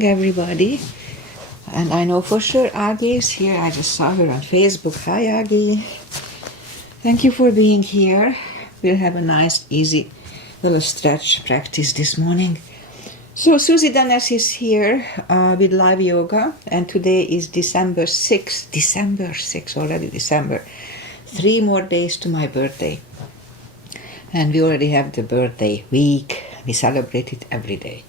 morning, everybody. And I know for sure Aggie is here. I just saw her on Facebook. Hi, Aggie. Thank you for being here. We'll have a nice, easy little stretch practice this morning. So Susie Dennis is here with live yoga, and today is December 6th. December 6th, already December. 3 more days to my birthday. And we already have the birthday week. We celebrate it every day.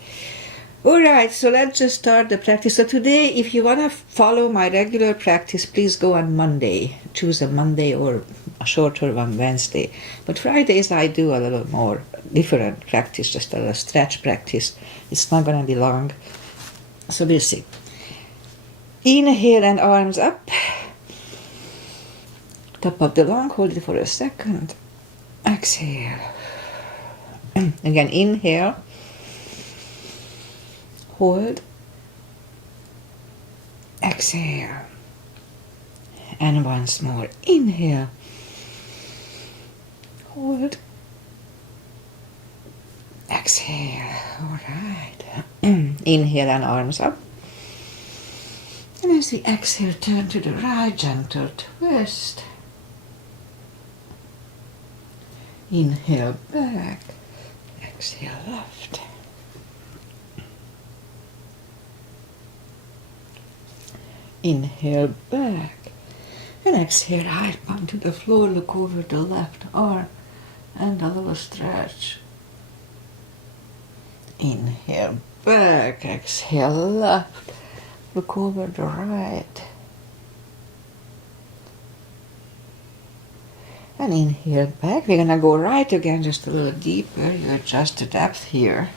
Alright, so let's just start the practice. So today, if you want to follow my regular practice, please go on Monday. Choose a Monday or a shorter one Wednesday. But Fridays I do a little more different practice, just a little stretch practice. It's not going to be long. So we'll see. Inhale and arms up. Top of the lung, hold it for a second. Exhale. Again, inhale. Hold. Exhale. And once more. Inhale. Hold. Exhale. All right. Inhale and arms up. And as we exhale, turn to the right, gentle twist. Inhale back, exhale left. Inhale back, and exhale right palm to the floor, look over the left arm, and a little stretch. Inhale back, exhale left, look over the right. And inhale back. We're going to go right again, just a little deeper. You adjust the depth here.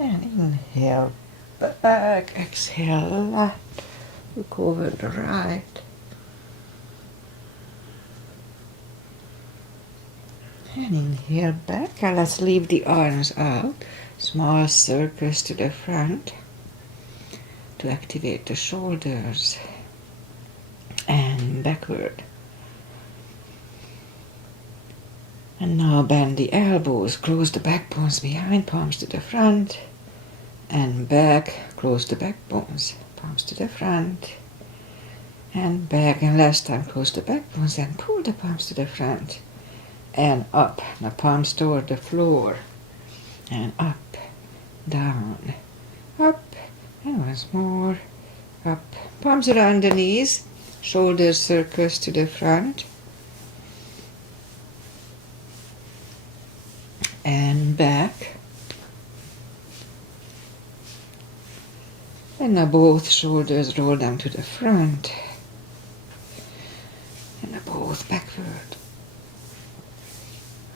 And inhale back. Exhale left. Look over the right. And inhale back. And let's leave the arms out. Small circles to the front. To activate the shoulders and backward. And now bend the elbows, close the backbones behind, palms to the front and back, close the backbones, palms to the front and back, and last time close the backbones and pull the palms to the front and up, the palms toward the floor and up, down, up. And once more, up, palms around the knees, shoulders circles to the front, and back, and now both shoulders roll down to the front, and now both backward.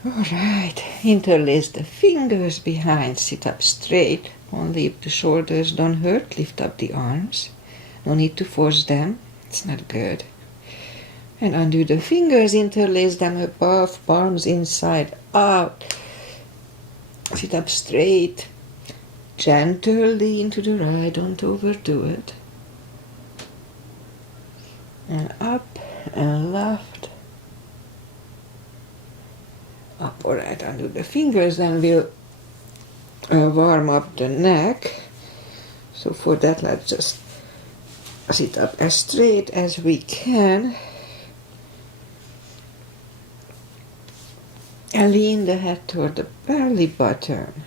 Alright, interlace the fingers behind, sit up straight. Only if the shoulders don't hurt, lift up the arms. No need to force them, it's not good. And undo the fingers, interlace them above, palms inside out. Sit up straight. Gentle lean to the right, don't overdo it. And up and left. Up, alright, undo the fingers, then we'll warm up the neck. So for that, let's just sit up as straight as we can and lean the head toward the belly button.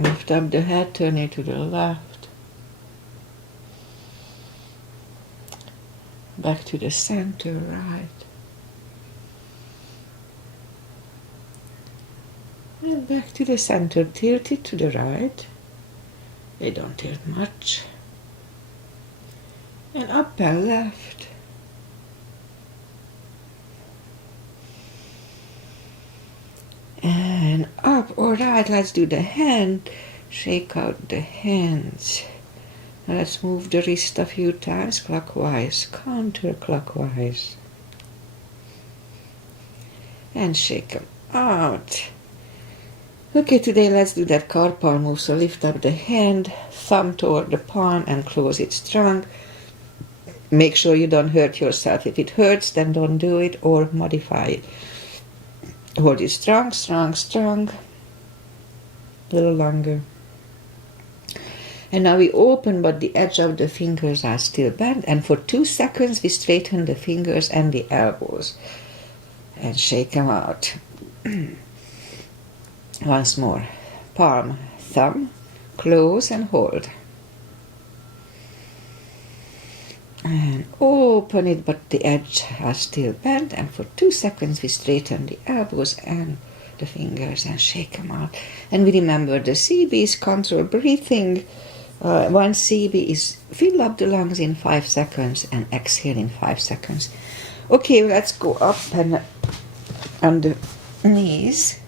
Lift up the head, turn it to the left, back to the center, right. And back to the center, tilt it to the right. They don't tilt much. And up and left. And up. Alright, let's do the hand. Shake out the hands. Now let's move the wrist a few times, clockwise, counterclockwise. And shake them out. Okay, today let's do that carpal move. So lift up the hand, thumb toward the palm and close it strong. Make sure you don't hurt yourself. If it hurts, then don't do it or modify it. Hold it strong, strong, strong. A little longer. And now we open, but the edge of the fingers are still bent. And for 2 seconds, we straighten the fingers and the elbows. And shake them out. Once more. Palm, thumb, close and hold. And open it, but the edges are still bent. And for 2 seconds, we straighten the elbows and the fingers and shake them out. And we remember the CB is control breathing. One CB is fill up the lungs in 5 seconds and exhale in 5 seconds. Okay, let's go up and on the knees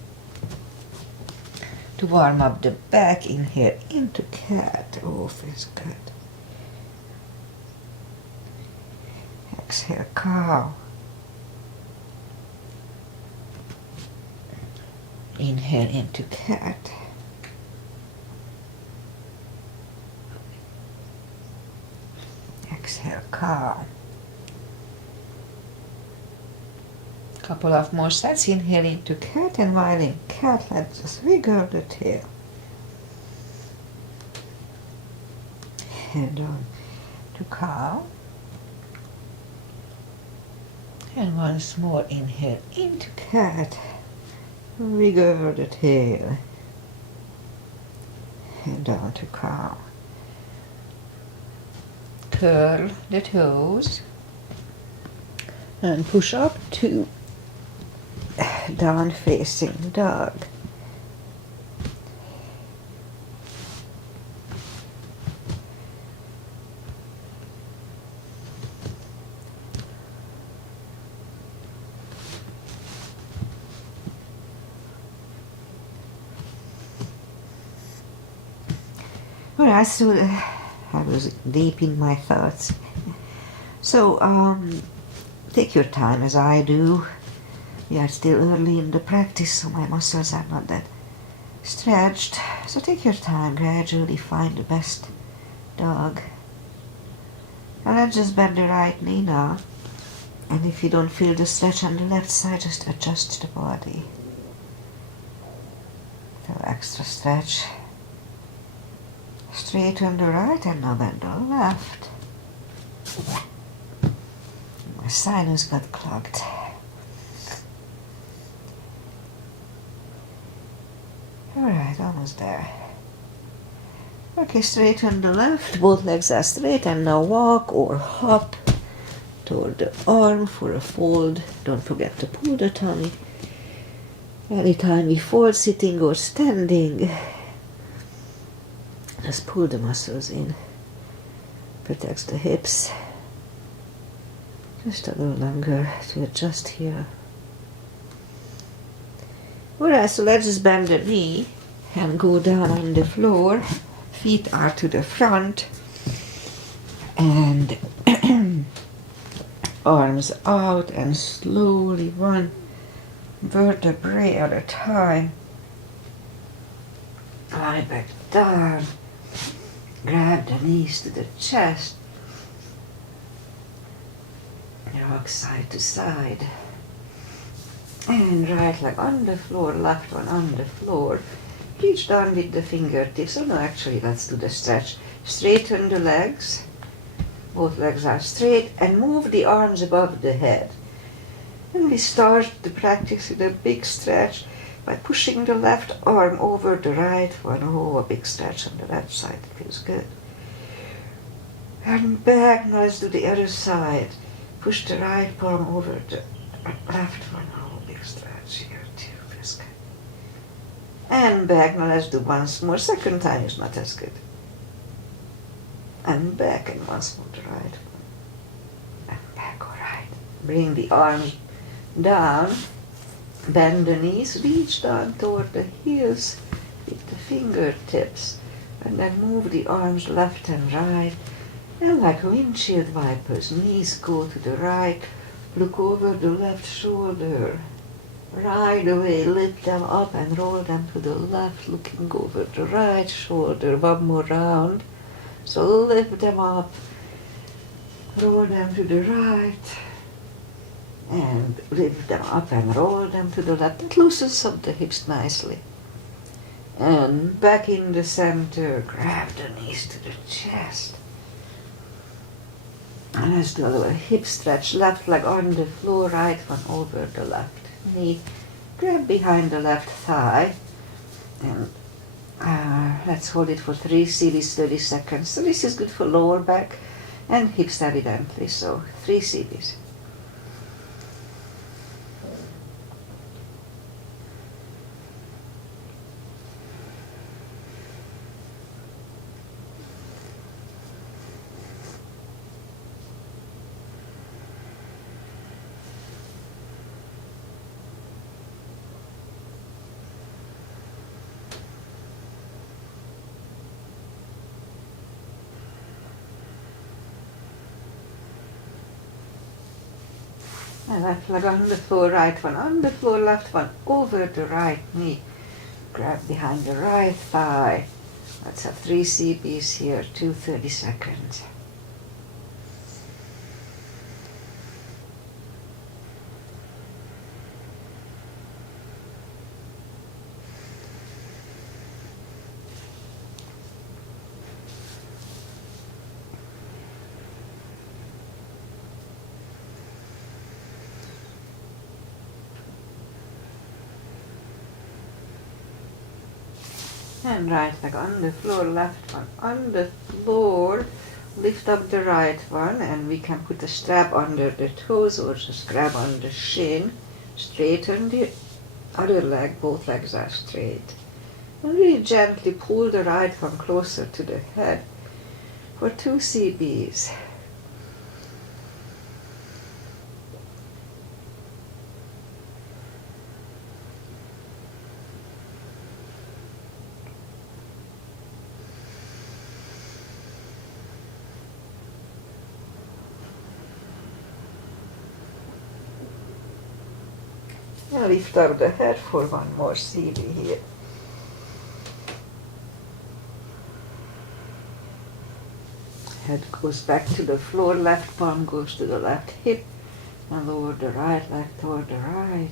to warm up the back. Inhale into cat. Oh, feels good. Exhale, cow. Inhale into cat. Exhale, cow. Couple of more sets. Inhale into cat, and while in cat, let's just wiggle the tail. Head on to cow. And once more, inhale into cat. Wiggle the tail. Head down to cow. Curl the toes. And push up to down facing dog. Alright, so I was deep in my thoughts. So take your time as I do. We are still early in the practice, so my muscles are not that stretched. So take your time, gradually find the best dog. And let's just bend the right knee now. And if you don't feel the stretch on the left side, just adjust the body. A little extra stretch. Straighten the right and now bend the left. My sinus got clogged. Alright, almost there. Okay, straighten the left, both legs are straight, and now walk or hop toward the arm for a fold. Don't forget to pull the tummy. Anytime we fold, sitting or standing, just pull the muscles in. Protects the hips. Just a little longer to adjust here. Alright, so let's just bend the knee and go down on the floor. Feet are to the front. And arms out, and slowly one vertebrae at a time. Lie back down. Grab the knees to the chest. Rock side to side. And right leg on the floor, left one on the floor. Reach down with the fingertips. Oh no, actually, let's do the stretch. Straighten the legs. Both legs are straight, and move the arms above the head. And we start the practice with a big stretch by pushing the left arm over the right one. Oh, a big stretch on the left side. It feels good. And back. Now let's do the other side. Push the right palm over the left one. Oh, big stretch here too. Feels good. And back. Now let's do once more. Second time is not as good. And back, and once more the right one. And back, all right. Bring the arms down. Bend the knees. Reach down toward the heels with the fingertips. And then move the arms left and right. And like windshield wipers, knees go to the right. Look over the left shoulder. Right away, lift them up and roll them to the left, looking over the right shoulder. One more round. So lift them up, roll them to the right, And lift them up and roll them to the left. It loosens up the hips nicely. And back in the center, grab the knees to the chest. And let's do a little hip stretch. Left leg on the floor, right one over the left knee. Grab behind the left thigh. And let's hold it for 3 CBs, 30 seconds. So this is good for lower back and hips evidently. So 3 CBs. And left leg on the floor, right one on the floor, left one over the right knee. Grab behind the right thigh. Let's have 3 CBs here, 2 30 seconds. And right leg on the floor, left one on the floor. Lift up the right one and we can put a strap under the toes or just grab on the shin. Straighten the other leg, both legs are straight. And really gently pull the right one closer to the head for 2 CBs. Now lift up the head for 1 more CB here. Head goes back to the floor, left palm goes to the left hip, and lower the right leg toward the right.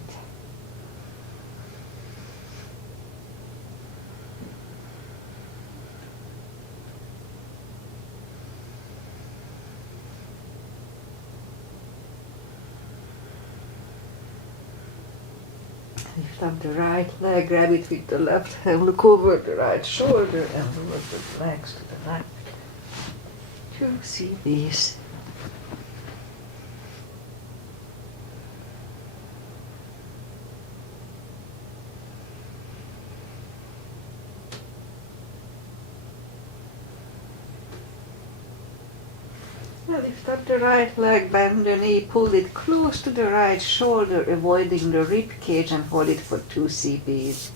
Lift up the right leg, grab it with the left hand, look over the right shoulder and lower the legs to the left. 2 CBs. Now lift up the right leg, bend the knee, pull it close to the right shoulder, avoiding the rib cage, and hold it for 2 CBs.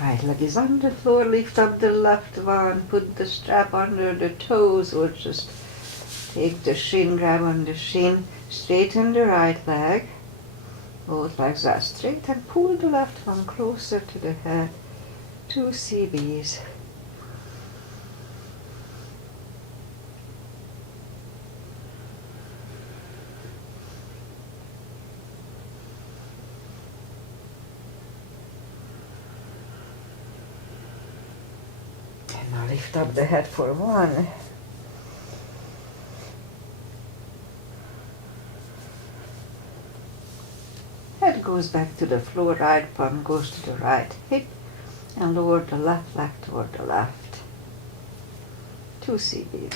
Right leg is on the floor, lift up the left one, put the strap under the toes or just take the shin, grab on the shin, straighten the right leg, both legs are straight, and pull the left one closer to the head, 2 CBs. And now lift up the head for 1. Head goes back to the floor, right palm goes to the right hip, and lower the left leg toward the left. 2 CBs.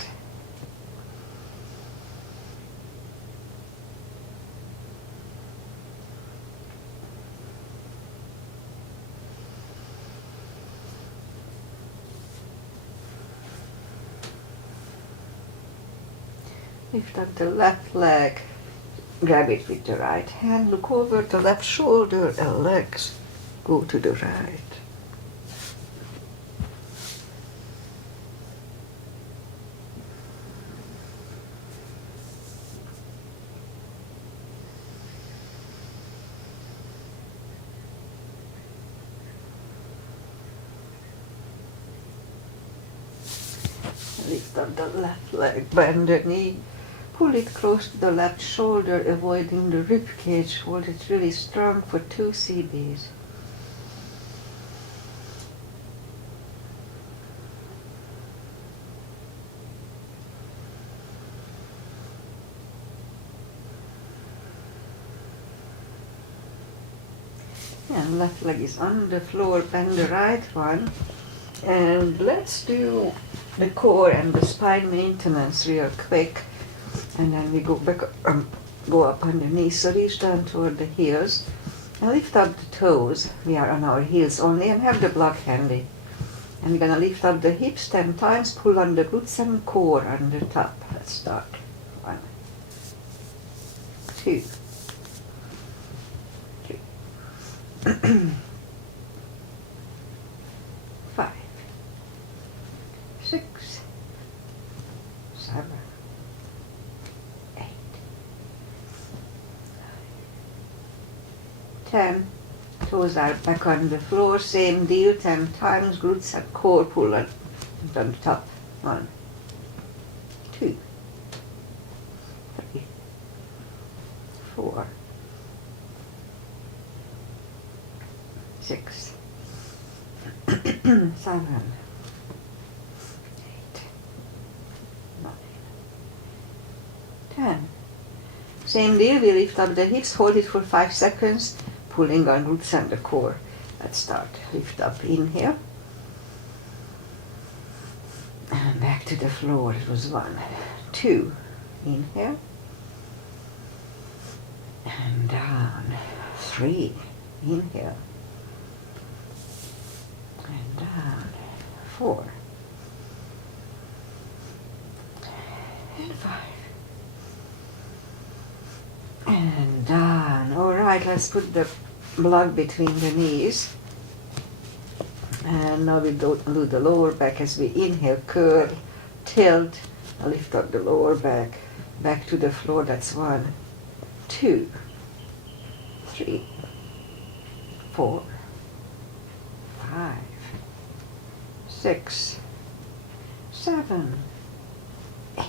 Lift up the left leg, grab it with the right hand, look over the left shoulder and legs go to the right. lift up the left leg, bend the knee, pull it close to the left shoulder, avoiding the rib cage. Hold it really strong for 2 CBs. And left leg is on the floor, bend the right one. And let's do the core and the spine maintenance real quick. And then we go back, go up on the knees. So reach down toward the heels and lift up the toes. We are on our heels only and have the block handy. And we're gonna lift up the hips 10 times, pull on the glutes and core on the top. Let's start. 1, 2, 3, 5, 6, 7, 8, 10. Toes are back on the floor, same deal, 10 times, glutes and core, pull on the top. 1, 2, 3, 4, 6, 7, 8, 9, 10. Same deal, we lift up the hips, hold it for 5 seconds, pulling on glutes and the core. Let's start. Lift up, inhale. And back to the floor. It was 1, 2. Inhale. And down. 3. Inhale. And down. 4. And 5. And down. All right, let's put the block between the knees. And now we do the lower back as we inhale, curl, tilt, lift up the lower back, back to the floor. That's 1, 2, 3, 4, 5, 6, 7, 8,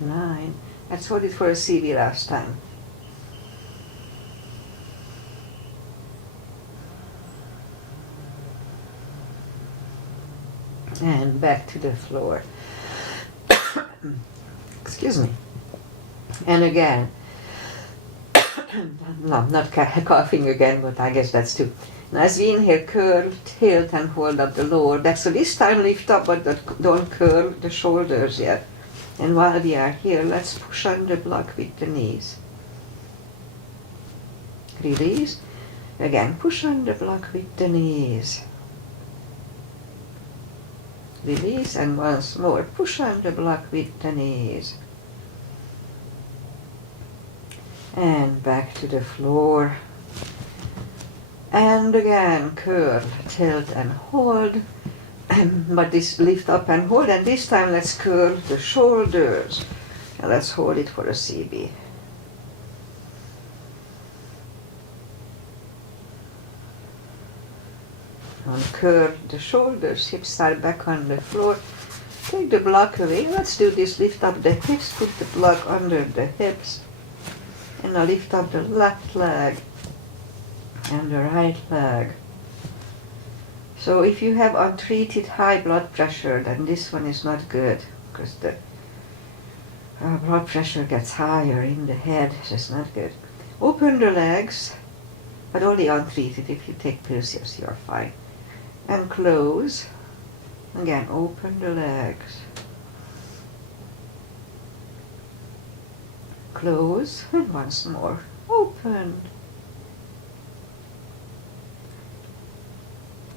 9. Let's hold it for a CV last time. And back to the floor. Excuse me. And again. No, I'm not coughing again, but I guess that's too. And as we inhale, curl, tilt, and hold up the lower back. So this time lift up, but don't curl the shoulders yet. And while we are here, let's push on the block with the knees. Release. Again, push on the block with the knees. Release, and once more, push on the block with the knees. And back to the floor. And again, curl, tilt, and hold. But this lift up and hold, and this time let's curl the shoulders. And let's hold it for a CB. And curl the shoulders, hips are back on the floor. Take the block away. Let's do this, lift up the hips, put the block under the hips. And now lift up the left leg and the right leg. So if you have untreated high blood pressure, then this one is not good, because the blood pressure gets higher in the head, so it's not good. Open the legs, but only untreated. If you take pills, yes, you're fine. And close. Again, open the legs. Close, and once more, open.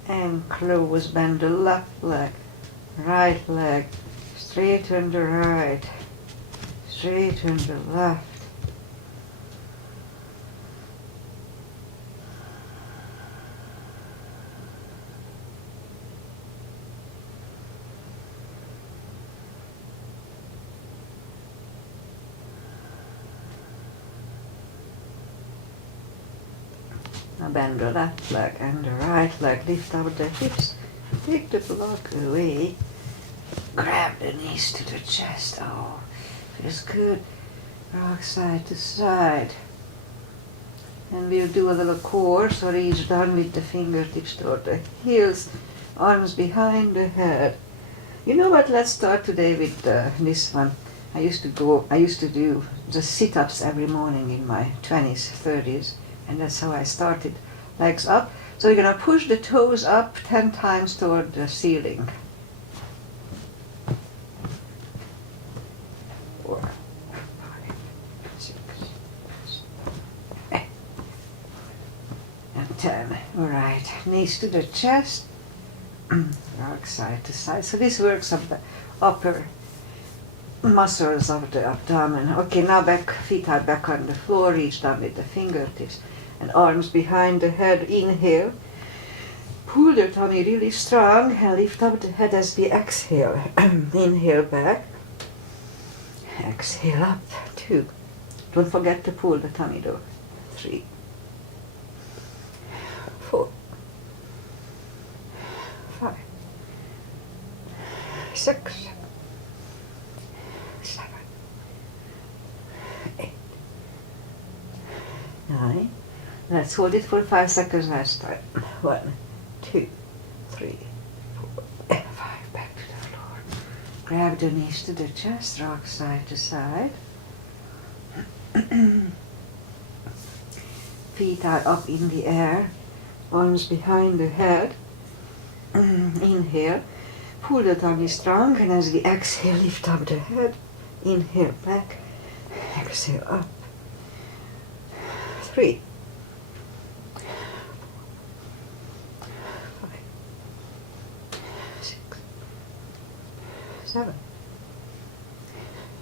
And close, bend the left leg, right leg, straighten the right, straighten the left. Now bend the left leg and the right leg, lift up the hips, take the block away, Grab the knees to the chest. Oh, feels good. Rock side to side. And we'll do a little core, so reach down with the fingertips toward the heels, arms behind the head. You know what, let's start today with this one. I used to do just sit-ups every morning in my 20s, 30s, and that's how I started. Legs up. So you're gonna push the toes up 10 times toward the ceiling. 4, 5, 6, 8, and 10. Alright, knees to the chest, rock side to side. So this works up the upper muscles of the abdomen. Okay, now feet are back on the floor, reach down with the fingertips and arms behind the head. Inhale, pull the tummy really strong and lift up the head as we exhale. Inhale back, exhale up. 2. Don't forget to pull the tummy though. 3, 4, 5, 6, 7, 8, 9. Let's hold it for 5 seconds last time. 1, 2, 3, 4, and 5. Back to the floor. Grab the knees to the chest, rock side to side. Feet are up in the air, arms behind the head. Inhale, pull the tummy strong, and as we exhale, lift up the head. Inhale back, exhale up. 3, 5, 6, 7,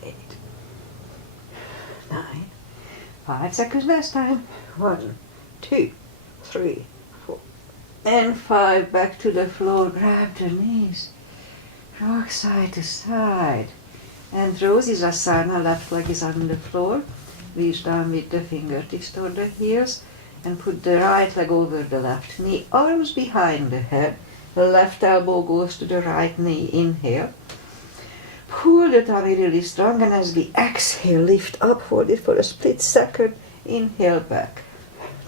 8, 9. 5 seconds last time. 1, 2, 3, 4, and 5. Back to the floor. Grab the knees. Rock side to side. And Rosie's asana. Left leg is on the floor. Reach down with the fingertips toward the heels. And put the right leg over the left knee. Arms behind the head. The left elbow goes to the right knee. Inhale. Pull the tummy really strong, and as we exhale, lift up, hold it for a split second. Inhale back.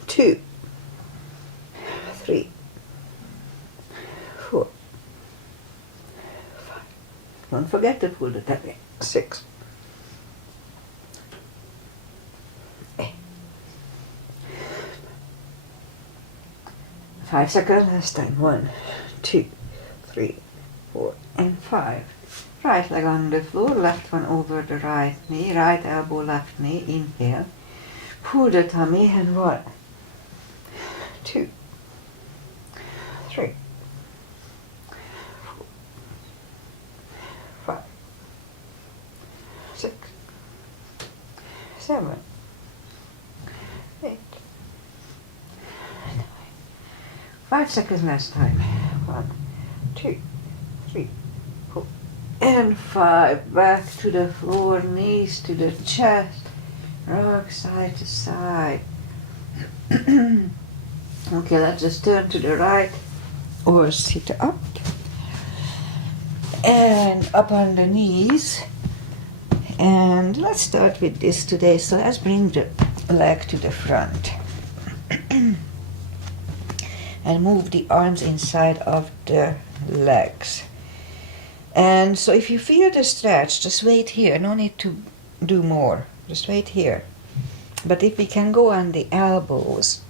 2, 3, 4, 5. Don't forget to pull the tummy. 6, 8. 5 seconds last time. 1, 2, 3, 4, and 5. Right leg on the floor, left one over the right knee, right elbow, left knee. Inhale. Pull the tummy, and 1, 2, 3, 4, 5, 6, 7, 8, 9. 5 seconds last time. 1, 2, 3, 4, and 5. Back to the floor, knees to the chest, rock side to side. Okay, let's just turn to the right or sit up and up on the knees. And let's start with this today. So let's bring the leg to the front and move the arms inside of the legs. And so if you feel the stretch, just wait here. No need to do more. Just wait here. But if we can go on the elbows,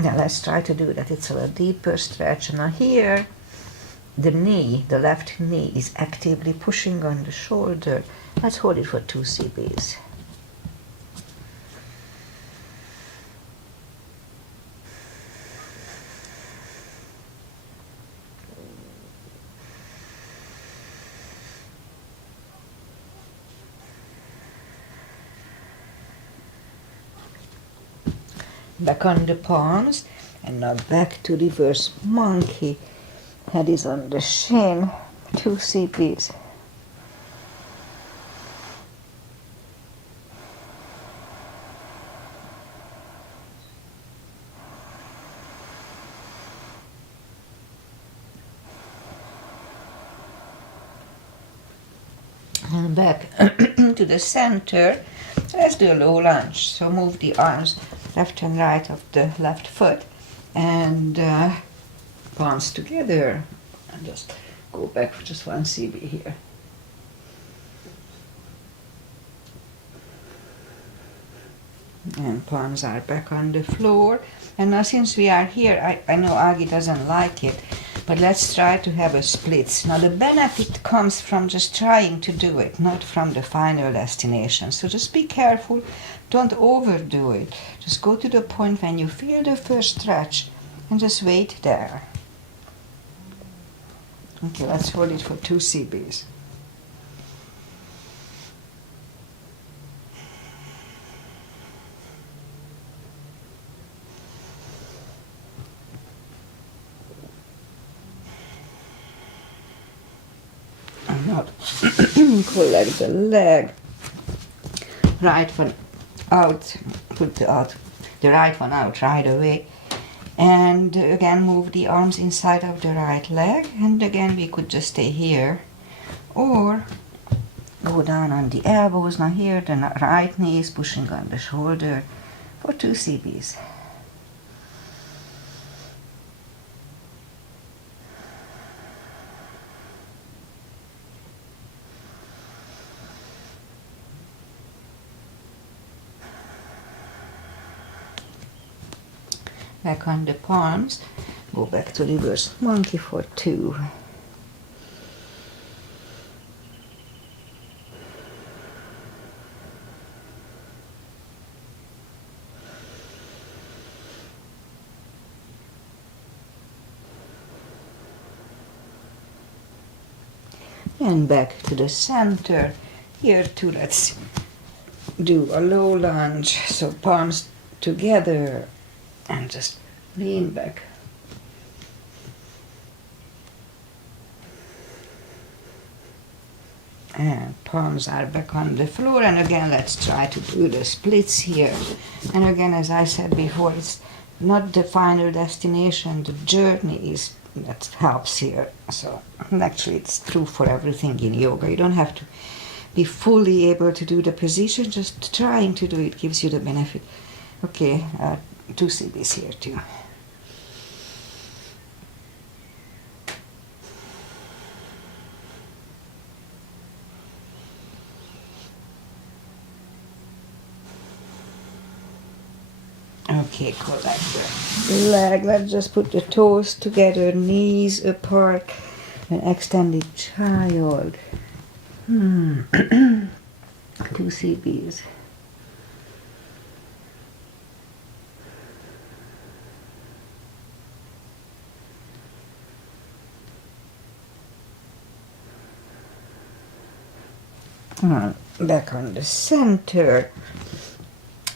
now let's try to do that. It's a deeper stretch. Now here, the knee, the left knee, is actively pushing on the shoulder. Let's hold it for 2 CBs. Back on the palms, and now back to reverse monkey. Head is on the shin, 2 CPs. And back to the center. Let's do a low lunge. So move the arms left and right of the left foot and palms together. And just go back for just one CB here. And palms are back on the floor. And now since we are here, I know Agi doesn't like it, but let's try to have a split. Now the benefit comes from just trying to do it, not from the final destination. So just be careful, don't overdo it. Just go to the point when you feel the first stretch and just wait there. Okay, let's hold it for 2 CBs. Now collect the leg, right one out, put the right one out right away, and again move the arms inside of the right leg, and again we could just stay here or go down on the elbows. Now here the right knee is pushing on the shoulder for 2 CBs. Back on the palms, go back to reverse monkey for 2. And back to the center. Here too, let's do a low lunge, so palms together and just lean back. And palms are back on the floor, and again let's try to do the splits here. And again, as I said before, it's not the final destination, the journey is that helps here. So actually it's true for everything in yoga. You don't have to be fully able to do the position, just trying to do it gives you the benefit. Okay, 2 CBs here too. Okay, collect the leg. Let's just put the toes together, knees apart, and extended child. 2 CBs. Back on the center.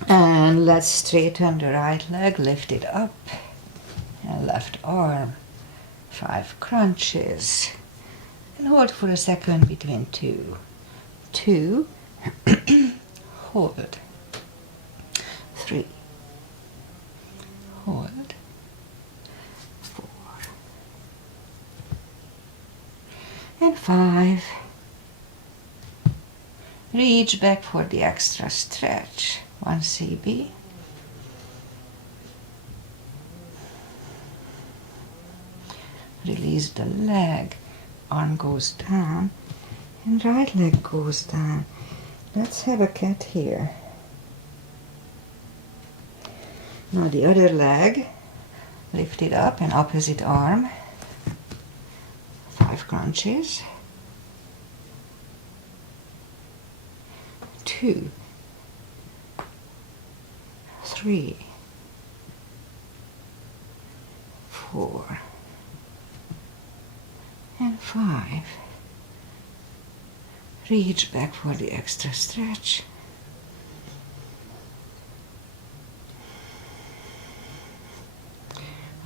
And let's straighten the right leg, lift it up, and left arm, 5 crunches, and hold for a second between 2. 2, hold, 3, hold, 4, and 5. Reach back for the extra stretch. 1 CB. Release the leg. Arm goes down and right leg goes down. Let's have a cat here. Now the other leg. Lift it up and opposite arm. 5 crunches. 2, 3, 4, and 5. Reach back for the extra stretch.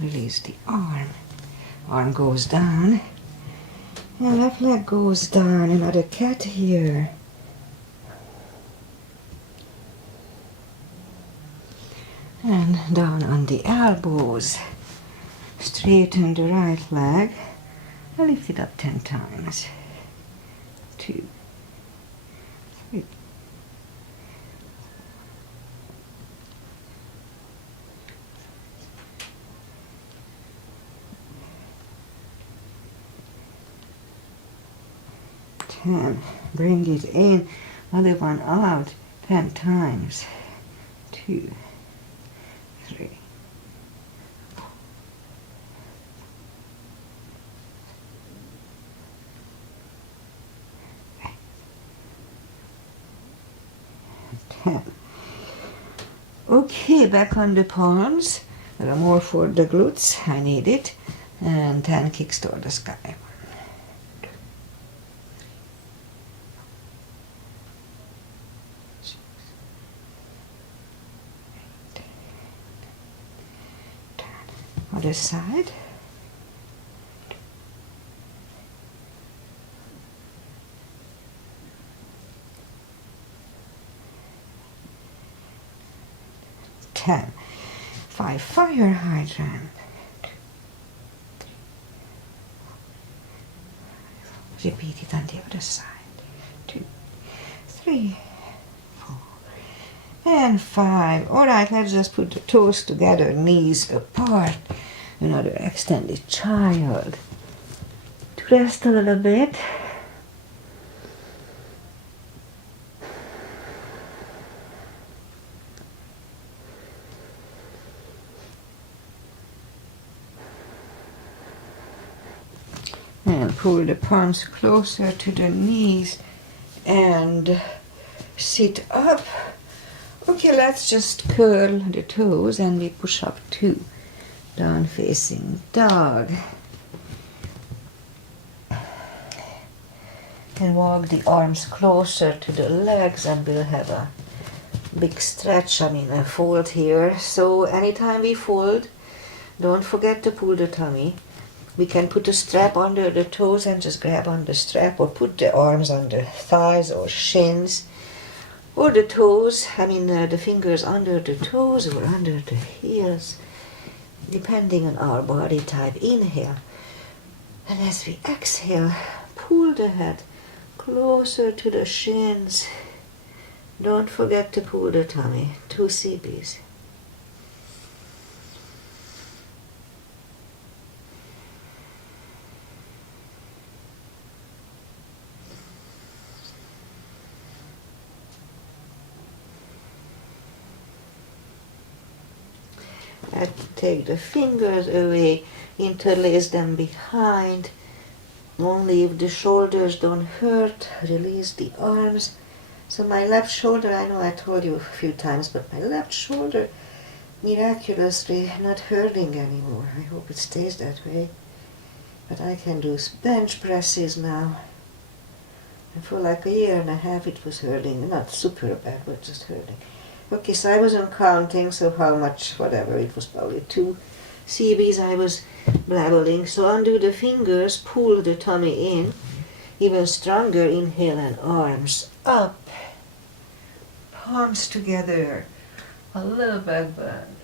Release the arm. Arm goes down. And left leg goes down. Another cat here. And down on the elbows. Straighten the right leg. And lift it up 10 times. 2, Wait. Ten. Bring it in. Other one out. 10 times. 2, 3. Okay, back on the palms. There are more for the glutes. I need it. And 10 kicks toward the sky. 1, 2, 3, 6, 8, 10. Other side. Ten. 5 fire hydrant. Repeat it on the other side. 2, 3, 4, and 5. All right, let's just put the toes together, knees apart. Another extended child. To rest a little bit. And pull the palms closer to the knees and sit up. Okay, let's just curl the toes and we push up 2. Down facing dog. And walk the arms closer to the legs and we'll have a big stretch, a fold here. So anytime we fold, don't forget to pull the tummy. We can put a strap under the toes and just grab on the strap, or put the arms on the thighs or shins, or the toes, the fingers under the toes or under the heels, depending on our body type. Inhale, and as we exhale, pull the head closer to the shins. Don't forget to pull the tummy. 2 CBs. And take the fingers away, interlace them behind. Only if the shoulders don't hurt, release the arms. So my left shoulder, I know I told you a few times, but my left shoulder miraculously not hurting anymore. I hope it stays that way. But I can do bench presses now. And for like a year and a half it was hurting. Not super bad, but just hurting. Okay, so I wasn't counting, so how much, whatever, it was probably 2 CBs I was blabbering. So undo the fingers, pull the tummy in, even stronger, inhale and arms up. Palms together, a little back bend,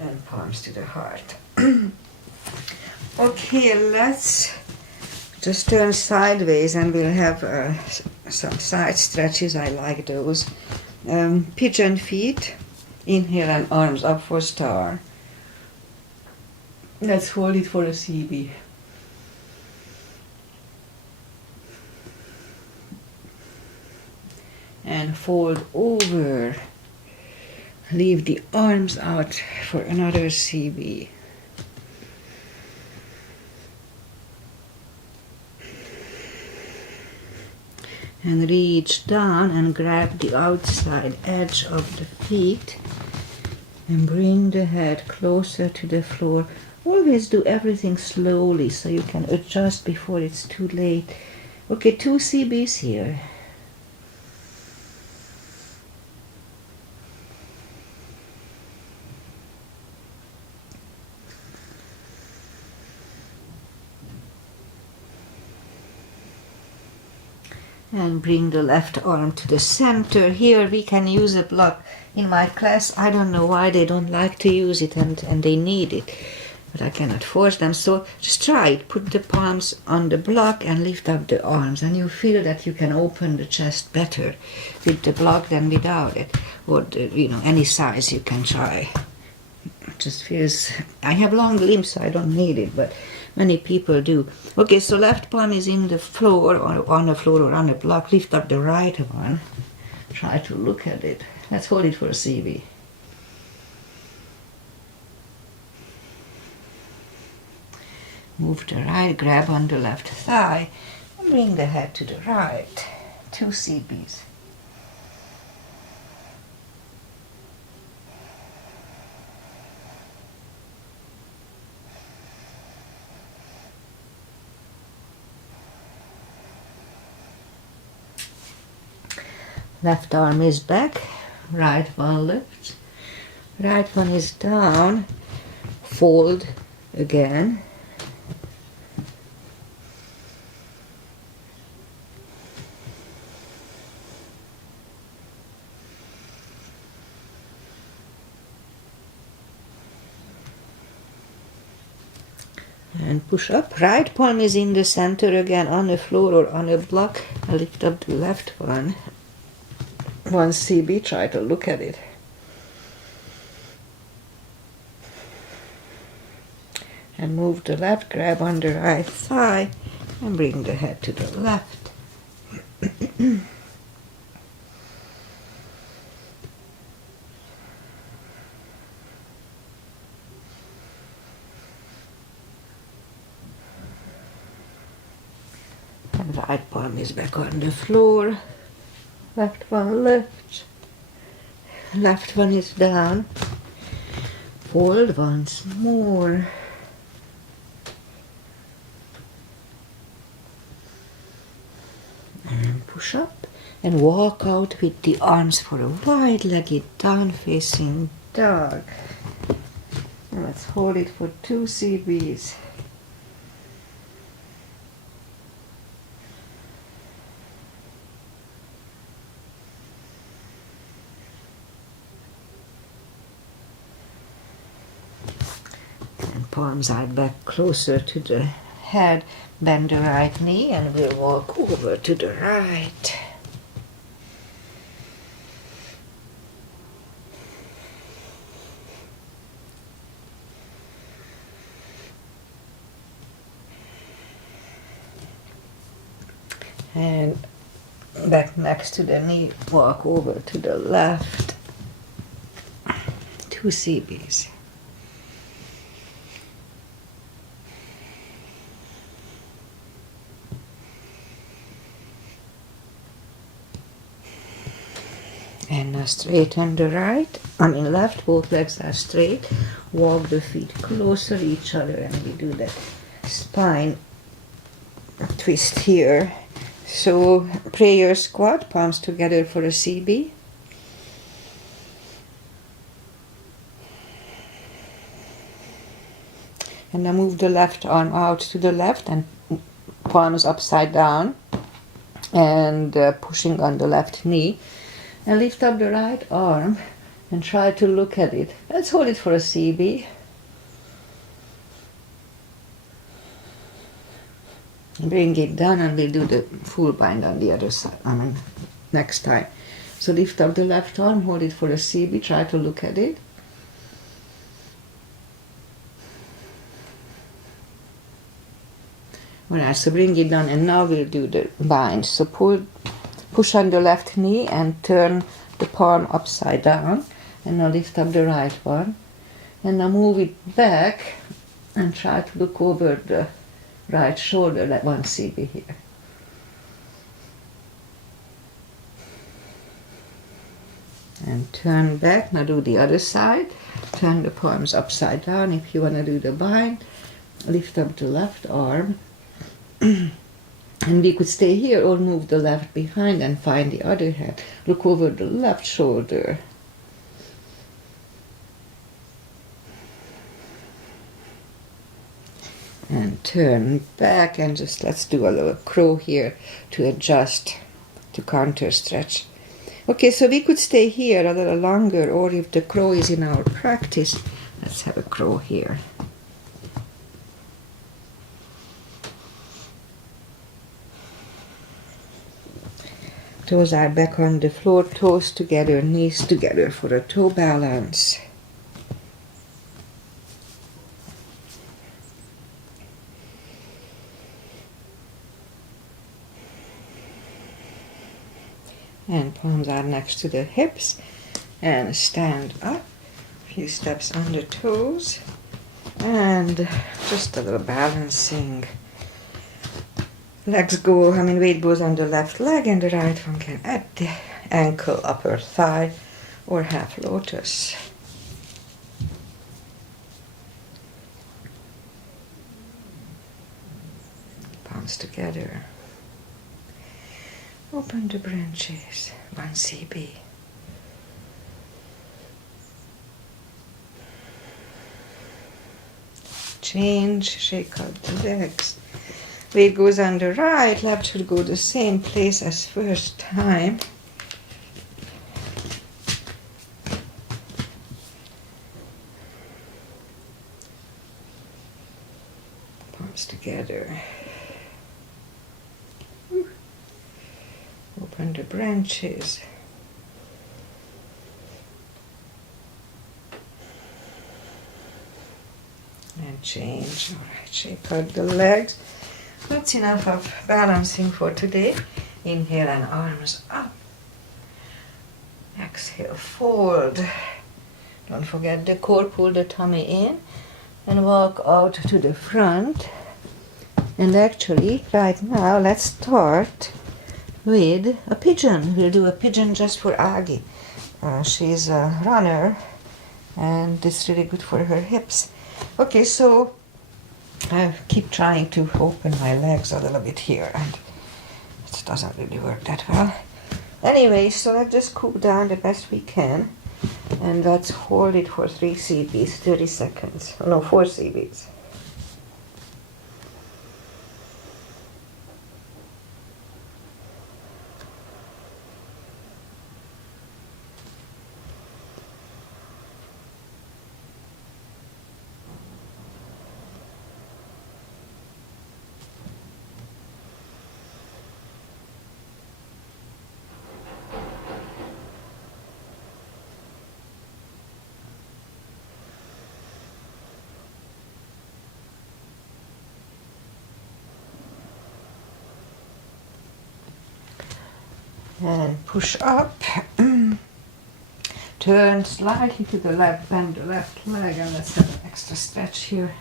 and palms to the heart. Okay, let's just turn sideways and we'll have some side stretches. I like those. Pigeon feet, inhale and arms up for star. Let's hold it for a CB. And fold over. Leave the arms out for another CB. And reach down and grab the outside edge of the feet and bring the head closer to the floor. Always do everything slowly so you can adjust before it's too late. Okay, 2 CBs here. And bring the left arm to the center. Here we can use a block. In my class, I don't know why they don't like to use it, and they need it. but I cannot force them. So just try it. Put the palms on the block and lift up the arms, and you feel that you can open the chest better with the block than without it. Or any size you can try. It just feels. I have long limbs, so I don't need it, but many people do. Okay, so left palm is in the floor, or on the floor, or on the block. Lift up the right one. Try to look at it. Let's hold it for a CV. Move the right, grab on the left thigh, and bring the head to the right. 2 CBs. Left arm is back, right one lifts, right one is down, fold again. And push up. Right palm is in the center again, on the floor or on a block. I lift up the left one. 1 CB, try to look at it. And move the left, grab on the right thigh, and bring the head to the left. And right palm is back on the floor. Left one lifts, left one is down, fold once more, and push up and walk out with the arms for a wide-legged down facing dog. And let's hold it for 2 CBs. Palms are back closer to the head. Bend the right knee and we'll walk over to the right. And back next to the knee, walk over to the left. 2 CBs. And now straighten the right, left, both legs are straight. Walk the feet closer to each other and we do that spine twist here. So prayer squat, palms together for a CB. And now move the left arm out to the left and palms upside down and pushing on the left knee. And lift up the right arm and try to look at it. Let's hold it for a CB. Bring it down and we'll do the full bind on the other side, next time. So lift up the left arm, hold it for a CB, try to look at it. Alright, so bring it down and now we'll do the bind. So push on the left knee and turn the palm upside down. And now lift up the right one. And now move it back and try to look over the right shoulder, like 1 CB here. And turn back. Now do the other side. Turn the palms upside down if you want to do the bind. Lift up the left arm. And we could stay here or move the left behind and find the other hand. Look over the left shoulder. And turn back and just let's do a little crow here to adjust, to counter stretch. Okay, so we could stay here a little longer, or if the crow is in our practice, let's have a crow here. Toes are back on the floor, toes together, knees together for a toe balance. And palms are next to the hips. And stand up. A few steps on the toes. And just a little balancing. Weight goes on the left leg and the right one can add the ankle, upper thigh, or half lotus. Palms together. Open the branches, 1 CB. Change, shake out the legs. Weight goes on the right, left should go the same place as first time. Palms together. Open the branches. And change. All right, shake out the legs. That's enough of balancing for today. Inhale and arms up. Exhale, fold. Don't forget the core, pull the tummy in and walk out to the front. And actually, right now, let's start with a pigeon. We'll do a pigeon just for Aggie. She's a runner and it's really good for her hips. Okay, so I keep trying to open my legs a little bit here and it doesn't really work that well. Anyway, so let's just cool down the best we can and let's hold it for 3 CBs, 30 seconds. Oh, no, 4 CBs. And push up. Turn slightly to the left, bend the left leg, and let's have an extra stretch here.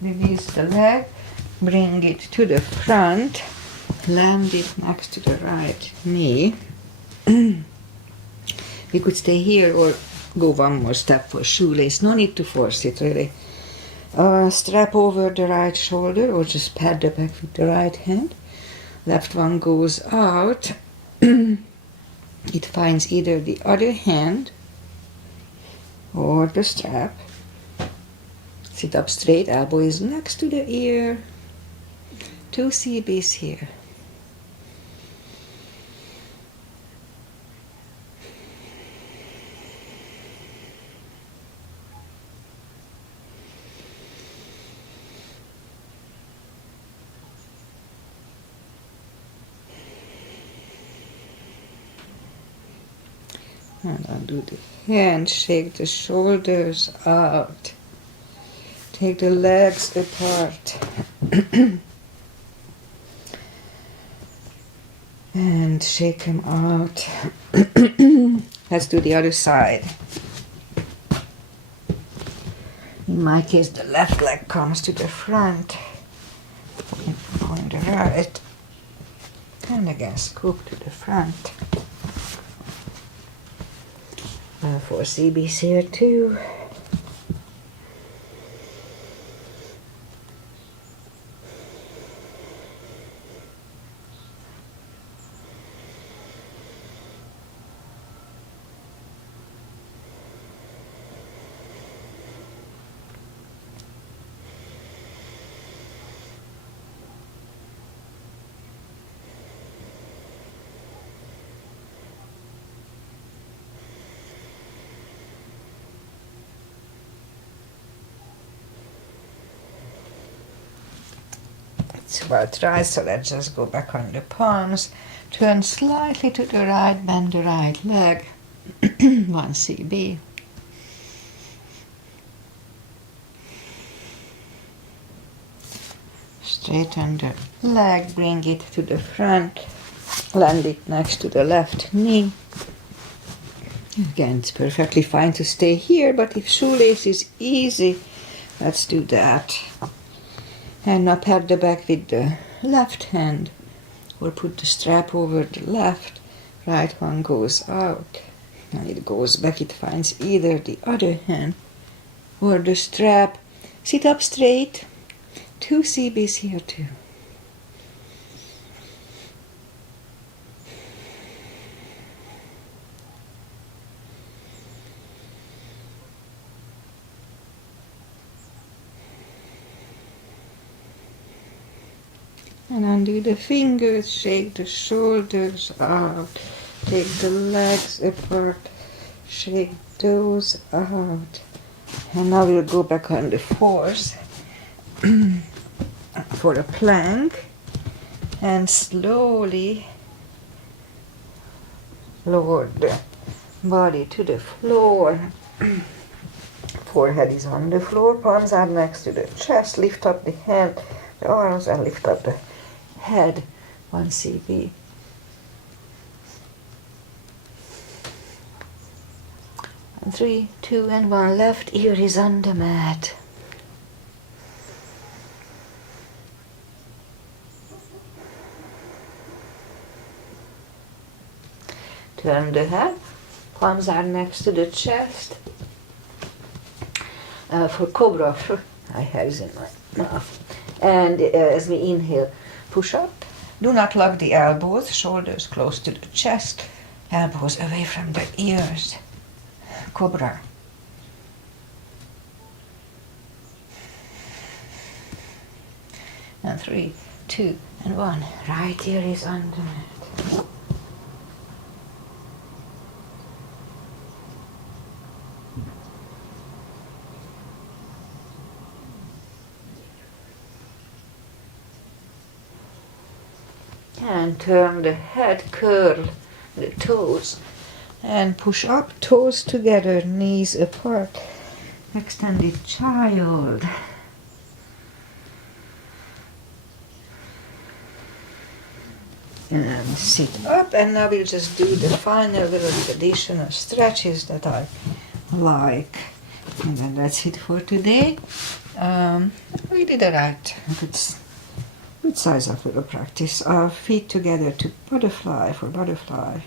Release the leg, bring it to the front, land it next to the right knee. We could stay here or go one more step for shoelace. No need to force it, really. Strap over the right shoulder or just pat the back with the right hand. Left one goes out. It finds either the other hand or the strap. Sit up straight, elbow is next to the ear. 2 CBs here. And undo the hand, shake the shoulders out. Take the legs apart. And shake them out. Let's do the other side. In my case, the left leg comes to the front. On the right. And again, scoop to the front. 4 CBs here too. It's about right, so let's just go back on the palms. Turn slightly to the right, bend the right leg. 1 CB. Straighten the leg, bring it to the front, land it next to the left knee. Again, it's perfectly fine to stay here, but if shoelace is easy, let's do that. And now pat the back with the left hand, or put the strap over the left. Right one goes out, and it goes back. It finds either the other hand or the strap. Sit up straight. 2 CBs here too. And undo the fingers, shake the shoulders out, take the legs apart, shake those out. And now we'll go back on the fours for a plank, and slowly lower the body to the floor. Forehead is on the floor, palms are next to the chest. Lift up the hand, the arms, and lift up the head. 1 CB. And 3, 2, and 1. Left ear is on the mat. Turn the head. Palms are next to the chest. For cobra, my hair is in my mouth. And as we inhale, push up. Do not lock the elbows, shoulders close to the chest, elbows away from the ears. Cobra. And 3, 2, and 1. Right ear is on the mat. And turn the head, curl the toes, and push up, toes together, knees apart. Extended child. And sit up, and now we'll just do the final little additional stretches that I like. And then that's it for today. We did a right good size of little practice. Feet together to butterfly for butterfly.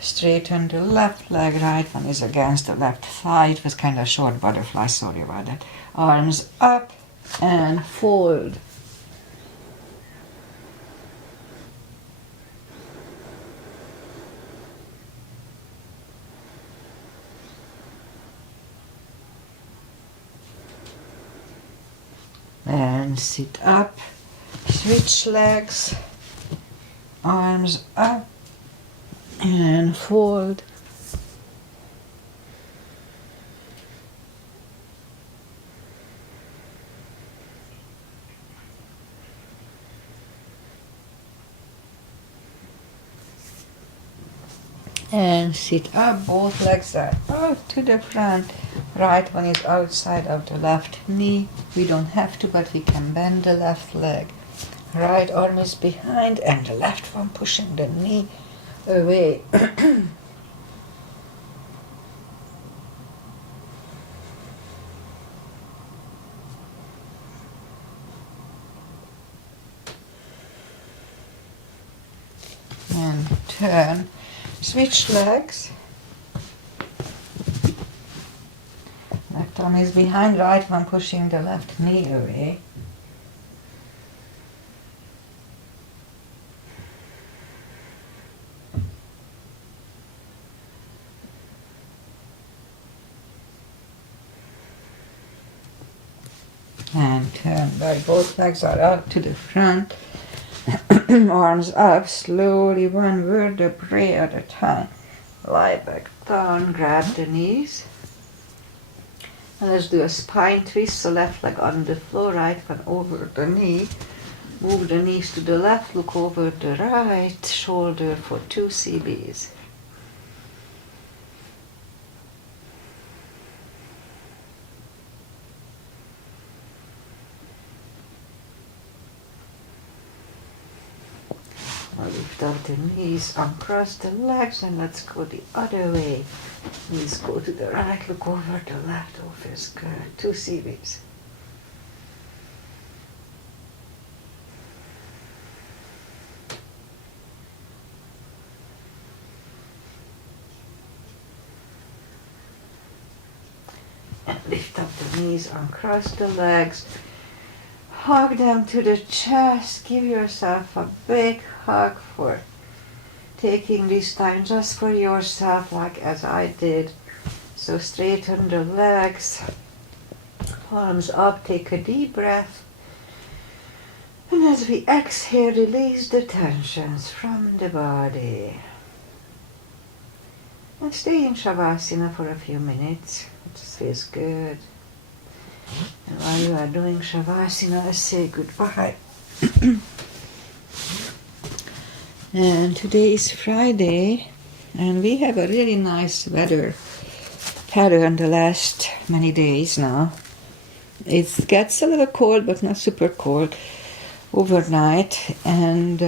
Straighten the left leg, right one is against the left thigh. It was kind of short butterfly, sorry about that. Arms up and fold. And sit up, switch legs, arms up and fold. And sit up, both legs are out to the front. Right one is outside of the left knee. We don't have to, but we can bend the left leg. Right arm is behind and the left one pushing the knee away. And turn. Switch legs. Left arm is behind, right one pushing the left knee away. And turn back, both legs are out to the front. Arms up, slowly, one vertebrae at a time. Lie back down, grab the knees. And let's do a spine twist, so left leg on the floor, right one over the knee. Move the knees to the left, look over the right shoulder for 2 CBs. Now lift up the knees, uncross the legs, and let's go the other way. Knees go to the right, look over the left, oh feels good. 2 CBs. And lift up the knees, uncross the legs. Hug them to the chest. Give yourself a big hug for taking this time just for yourself, like as I did. So straighten the legs, palms up, take a deep breath. And as we exhale, release the tensions from the body. And stay in Shavasana for a few minutes. It just feels good. And while you are doing Shavasana, let's say goodbye. And today is Friday, and we have a really nice weather pattern the last many days now. It gets a little cold, but not super cold overnight, and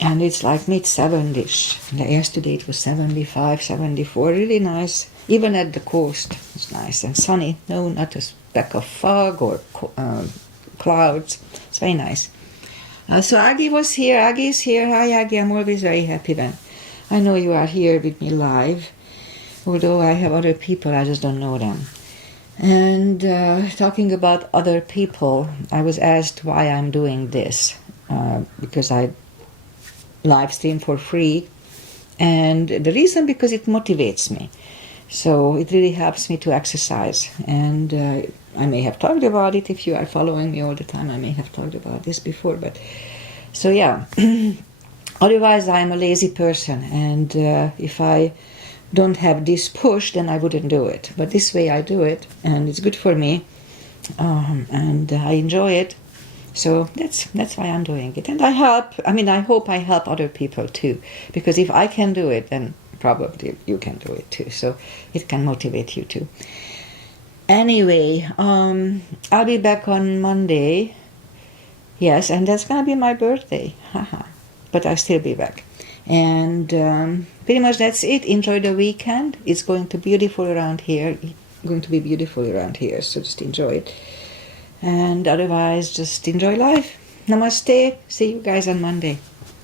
it's like mid-70s. Yesterday it was 75, 74, really nice. Even at the coast, it's nice and sunny. No, not a speck of fog or clouds. It's very nice. So Aggie was here. Aggie is here. Hi Aggie, I'm always very happy when I know you are here with me live. Although I have other people, I just don't know them. And talking about other people, I was asked why I'm doing this. Because I live stream for free. And the reason, because it motivates me. So it really helps me to exercise. And I may have talked about it. If you are following me all the time, I may have talked about this before. But so yeah, otherwise I'm a lazy person. And if I don't have this push, then I wouldn't do it. But this way I do it, and it's good for me. And I enjoy it. So that's why I'm doing it. And I hope I help other people too. Because if I can do it, then probably you can do it too. So it can motivate you too. Anyway, I'll be back on Monday. Yes, and that's going to be my birthday. But I'll still be back. And pretty much that's it. Enjoy the weekend. It's going to be beautiful around here. So just enjoy it. And otherwise, just enjoy life. Namaste. See you guys on Monday.